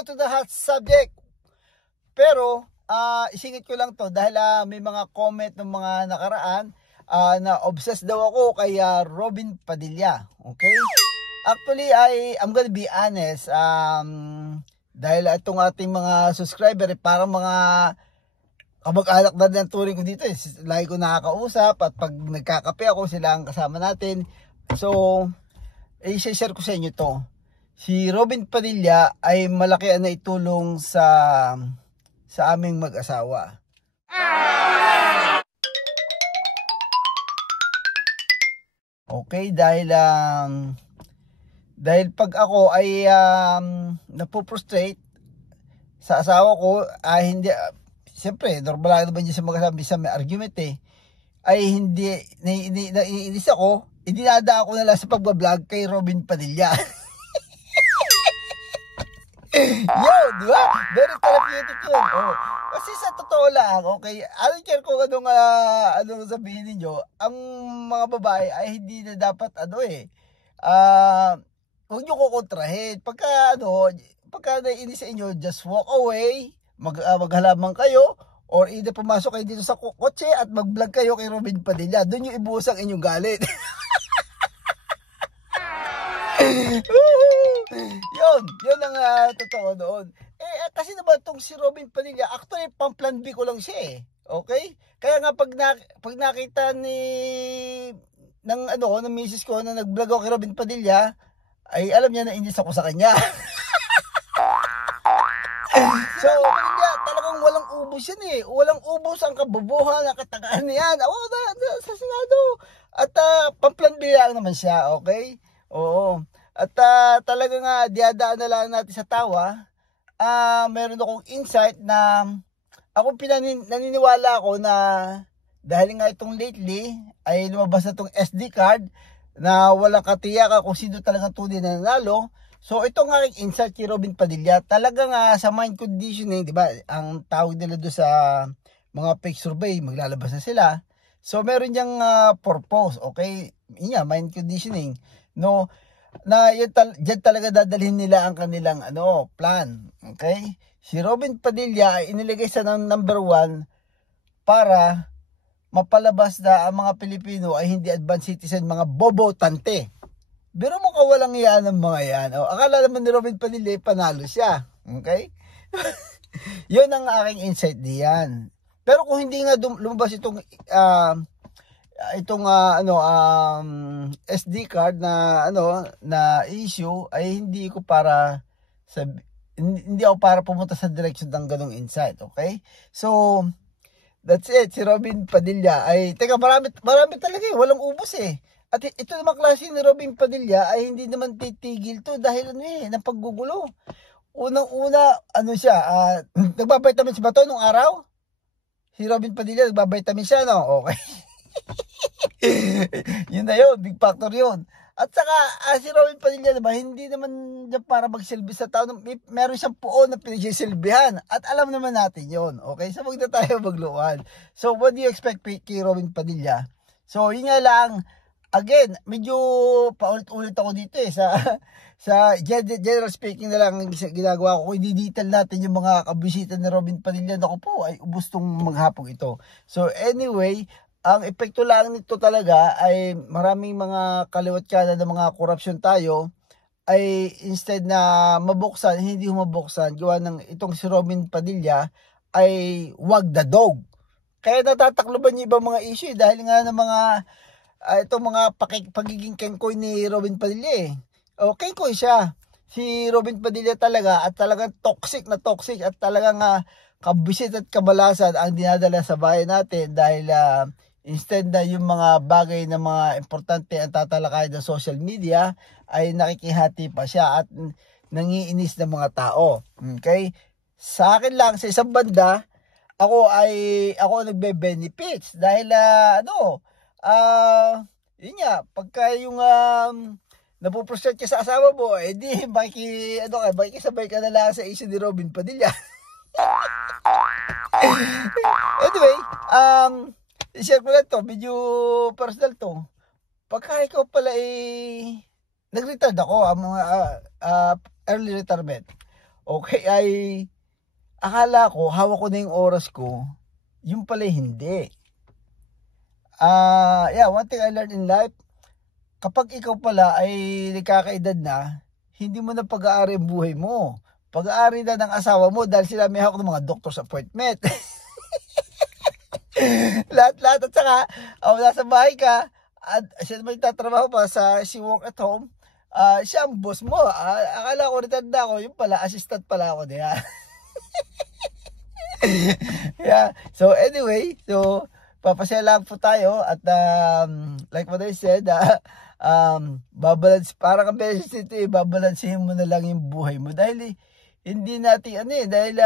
go to the hot subject. Pero, isingit ko lang to dahil may mga comment ng mga nakaraan na obsessed daw ako kay Robin Padilla. Okay? Actually, I'm gonna be honest. Dahil itong ating mga subscriber, parang mga kamag-anak na ng turing ko dito. Lagi ko nakakausap at pag nagkakape ako, sila ang kasama natin. So, i-share ko sa inyo to. Si Robin Padilla ay malaki na itulong sa aming mag-asawa. Okay, dahil pag ako ay napoprostrate sa asawa ko, ay hindi, siyempre, normal lang naman dyan sa magkasabi sa may argument ay hindi, naiinis ako, idinada ako na lang sa pagbablog kay Robin Padilla. Yo, di ba? Very therapeutic yun. Oh. Kasi sa totoo lang, okay, I don't care kung anong sabihin ninyo, ang mga babae ay hindi na dapat huwag nyo kukontrahin. Pagka naiinis sa inyo, just walk away, maghalaman kayo, or either pumasok kayo dito sa kotse at mag-vlog kayo kay Robin Padilla. Doon yung ibuhos ang inyong galit. yun ang totoo doon. Kasi naman itong si Robin Padilla, actually pang plan B ko lang siya okay? Kaya nga pag nakita ng misis ko na nag-vlog ako kay Robin Padilla, ay alam niya na inis ako sa kanya. So, talagang walang ubos yan Walang ubos ang kabobohan, ang katagaan niyan. Sa Senado. At pang-plan B lang naman siya, okay? Oo. At talagang diadaan na lang natin sa tawa. Meron akong insight na naniniwala ako na dahil nga itong lately ay lumabas na itong SD card na walang katiyakan kung sino talagang tunay na nanalo. So itong aking insight kay Robin Padilla, talagang sa mind conditioning, di ba? Ang tawag nila doon sa mga fake survey, maglalabas na sila. So meron niyang purpose, okay? Yun mind conditioning. No, na diyan talaga dadalhin nila ang kanilang plan, okay? Si Robin Padilla ay inilagay sa number 1 para mapalabas na ang mga Pilipino ay hindi advanced citizen, mga bobotante. Pero mo kawalang yan ng mga yan. Akala naman ni Robin Padilla panalo siya. Okay? Yun ang aking insight diyan. Pero kung hindi nga lumabas itong SD card na issue, ay hindi ako para pumunta sa direction ng ganong insight, okay? So that's it. Si Robin Padilla ay marami talaga walang ubos At ito naman klase ni Robin Padilla ay hindi naman titigil to dahil ng paggugulo. Unang-una, siya, nagbabitamin siya ba to nung araw? Si Robin Padilla, nagbabitamin siya, no? Okay. Yun na yun, big factor yun. At saka, si Robin Padilla naman, hindi naman niya para magsilbi sa tao. Meron siyang puon na pinagsisilbihan. At alam naman natin yun, okay? So, wag na tayo magluwan. So, what do you expect kay Robin Padilla? So, yun nga lang, again, medyo paulit-ulit ako dito sa general speaking na lang ginagawa ko. Kung i-detail natin yung mga kabisita ni Robin Padilla, ako po ay ubos tong maghapong ito. So anyway, ang epekto lang nito talaga ay maraming mga kaliwat kanan ng mga korupsyon tayo ay instead na mabuksan, hindi mabuksan, gawa ng itong si Robin Padilla ay wag the dog. Kaya natatakloban niya ibang mga issue dahil nga ng mga itong mga pagiging kenkoy ni Robin Padilla kenkoy siya. Si Robin Padilla talaga at talagang toxic at talagang kabisit at kabalasan ang dinadala sa bayan natin dahil instead na yung mga bagay na mga importante ang tatalakay ng social media ay nakikihati pa siya at nangiinis ng mga tao. Okay? Sa akin lang, sa isang banda, ako nagbe-benefits dahil yun nga, pagka yung napuprostrate ka sa asawa mo, di makikisabay ka na lang sa issue ni Robin Padilla. Anyway, i-share ko lang to, medyo personal to. Pagka ikaw pala nag-retired ako, mga early retirement. okay, ay akala ko, hawak ko na yung oras ko, yung pala hindi. Yeah, one thing I learned in life, kapag ikaw pala ay nagkakaedad na, hindi mo na pag-aari ang buhay mo. Pag-aari na ng asawa mo dahil sila may hawak ng mga doctor's appointment. Lahat-lahat at saka, nasa bahay ka, at siya naman tatrabaho pa sa she work at home, siya ang boss mo. Akala ko ritanda ko, yung pala, assistant pala ako niya. Yeah, so anyway, so papasaya lang po tayo at like what I said, babalance, parang ang beses nito babalansehin mo na lang yung buhay mo dahil hindi natin dahil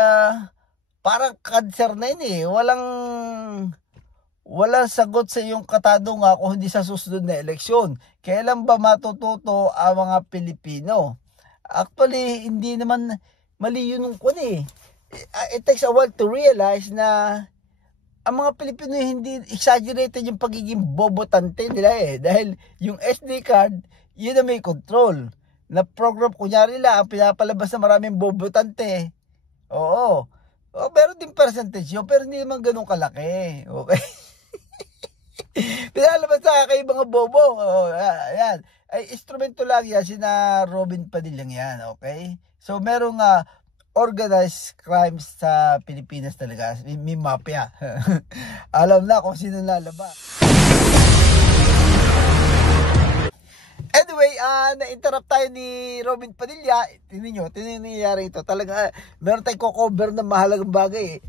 parang cancer na yun walang sagot sa iyong katanungan kung hindi sa susunod na eleksyon. Kailan ba matututo ang mga Pilipino? Actually, hindi naman mali yun it takes a while to realize na ang mga Pilipino hindi exaggerated yung pagiging bobotante nila dahil yung SD card, yun na may control. Na program, kunyari lang, ang pinapalabas na maraming bobotante. Oo. Meron din percentage yun, pero hindi naman ganun kalaki. Okay? Pinalabas sa kayo mga bobo. Ayan. Ay, instrumento lang yan, sina Robin Padilla yan. Okay? So, merong organized crimes sa Pilipinas talaga. May mafia. Alam na kung sino lalabas. Anyway, na-interrupt tayo ni Robin Padilla. Tingnan nyo, nangyayari ito. Talaga, meron tayong cover na mahalagang bagay.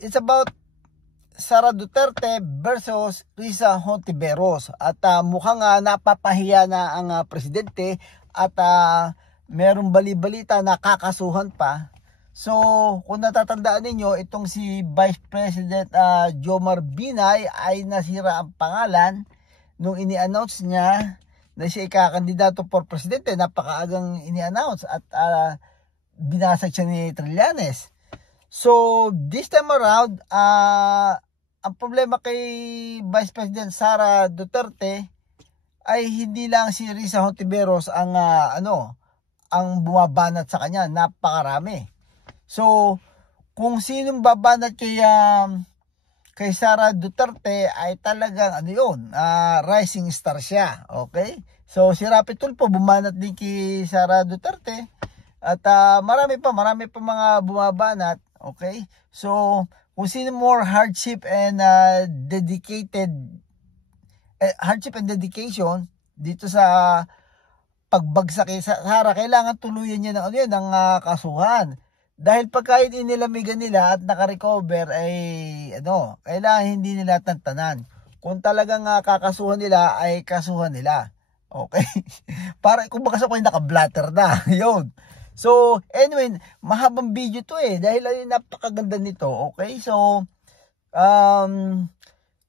It's about Sara Duterte versus Risa Hontiveros. At mukhang napapahiya na ang presidente at merong bali-balita na kakasuhan pa. So, kung natatandaan ninyo, itong si Vice President Jomar Binay ay nasira ang pangalan nung ini-announce niya na siya ikakandidato for presidente. Napakaagang ini-announce at binasag siya ni Trillanes. So, this time around, ang problema kay Vice President Sara Duterte ay hindi lang si Risa Hontiveros ang ang bumabanat sa kanya, napakarami. So, kung sinong babanat kay Sara Duterte ay talagang rising star siya, okay? So, si Rapi Tulfo bumanat din kay Sara Duterte at marami pa mga bumabanat, okay? So, kung sino more hardship and dedication dito sa pagbagsak kay Sara, kailangan tuluyan niya ng kasuhan. Dahil pagka inilamigan nila at naka-recover ay kailangan hindi nila tantanan. Kung talagang kakasuhan nila ay kasuhan nila. Okay? Para kung baka ako naka-blatter na. Yun. So, anyway, mahabang video to dahil napakaganda nito. Okay? So,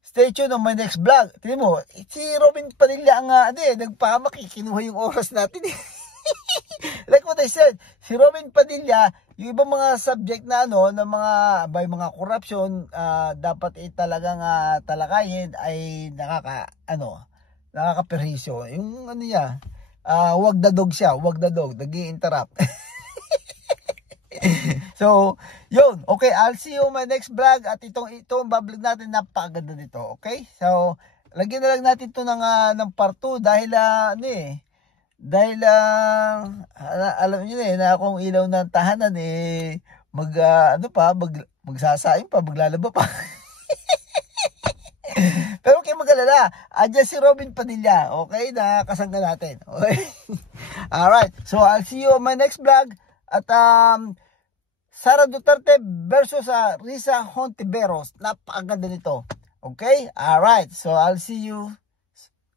stay tuned on my next vlog. Tingnan mo, si Robin Padilla ang nagpahamak, kinuha yung oras natin Like what I said, si Robin Padilla, yung ibang mga subject na ng mga corruption, dapat talagang talakayin ay nakakaperhisyo. Yung niya, wag the dog siya, wag the dog, nag-i-interrupt. So, yun. Okay, I'll see you on my next vlog. At itong bablog natin, napakaganda nito. Okay? So, lagyan na lang natin ito ng part 2 dahil dahil alam niyo na akong ilaw ng tahanan magsasayang pa, maglalaba pa. Pero kayo mag-alala, andyan si Robin Padilla, okay, na kasangga natin. Okay? Alright, so I'll see you on my next vlog. At Sara Duterte versus Risa Hontiveros, napakaganda nito. Okay? Alright, so I'll see you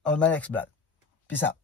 on my next vlog. Peace out.